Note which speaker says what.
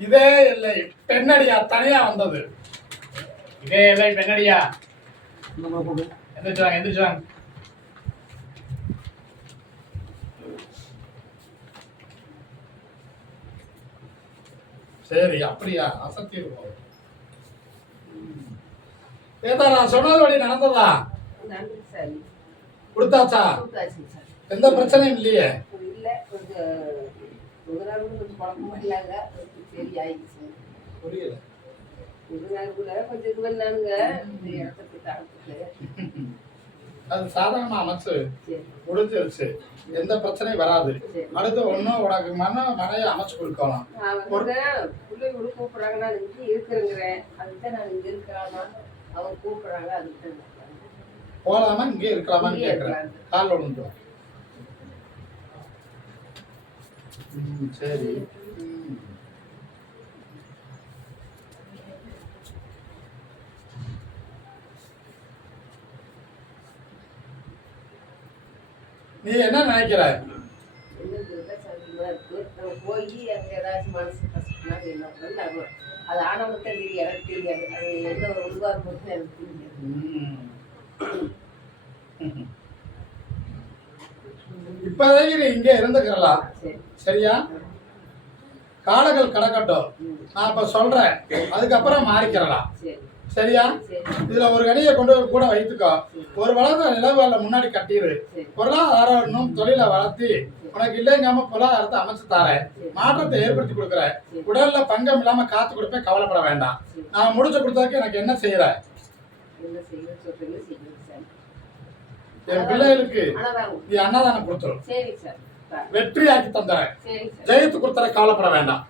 Speaker 1: இதே இல்லை பெண்ணடியா தனியா வந்தது.
Speaker 2: இதே இல்லை பெண்ணடியா. எந்திரிச்சு வாங்க எந்திரிச்சு வாங்க
Speaker 1: சரி அப்படியா? அசத்திடுவோம். ஏதா நான் சொன்னது வழி நடந்ததா?
Speaker 3: நன்றி சார்.
Speaker 1: கொடுத்தாச்சா? எந்த பிரச்சனையும் இல்லையே?
Speaker 3: இல்லை ஒரு நாள் கூட கொஞ்சம் குழப்பமா இல்லாங்க சரி ஆயிடுச்சு.
Speaker 1: புரியல.
Speaker 3: ஒரு நாள் கூட கொஞ்சம் இது பண்ணானுங்க. இந்த இடத்துக்கு தரத்துக்கு
Speaker 1: அது சாதாரண அமைச்சு.
Speaker 3: சரி.
Speaker 1: முடிஞ்சிருச்சு. எந்த பிரச்சனையும் வராது. அடுத்து ஒன்றும் உனக்கு மன மனையை அமைச்சு கொடுக்கலாம்
Speaker 3: பிள்ளைங்க கூட கூப்பிடுறாங்க நான் இங்கே இருக்கிறேங்கிறேன் அதுக்கு தான் நான் இங்கே இருக்கிறானா அவங்க கூப்பிடுறாங்க அதுக்கு.
Speaker 1: போகலாமா? இங்கே இருக்கலாமான்னு கேட்குறேன்
Speaker 3: இருக்கலான்னு.
Speaker 1: காலில் சரி. நீ என்ன நினைக்கிற
Speaker 3: போய் அங்கே ஏதாச்சும் மனசு கஷ்டம்னா என்ன பண்ணணும் அது தான் தெரியும் எனக்கு தெரியாது அது என்ன உருவாக போட்டு எனக்கு தெரியாது.
Speaker 1: இப்போதைக்கு நீ இங்கே இருந்துக்கிறலாம்
Speaker 3: சரி
Speaker 1: சரியா? காலங்கள் கடக்கட்டும். நான் இப்ப சொல்றேன். அதுக்கப்புறம் மாறிக்கிறலாம்
Speaker 3: சரி.
Speaker 1: சரியா?
Speaker 3: சரி.
Speaker 1: இதுல ஒரு கனியை கொண்டு கூட வைத்துக்கோ. ஒரு வளர்ந்த நிலவுல முன்னாடி கட்டிடு பொருளாதாரம் இன்னும் தொழிலை வளர்த்தி உனக்கு இல்லைங்காம பொருளாதாரத்தை அமைச்சு தரேன். மாற்றத்தை ஏற்படுத்தி கொடுக்குறேன். உடல்ல பங்கம் இல்லாம காத்து கொடுப்பேன். கவலைப்பட வேண்டாம். நான் முடிச்சு கொடுத்ததுக்கு எனக்கு என்ன செய்யற என் பிள்ளைகளுக்கு நீ அன்னதானம் கொடுத்துரும். வெற்றி ஆக்கி தந்துறேன் ஜெயித்து கொடுத்தர கவலைப்பட வேண்டாம்.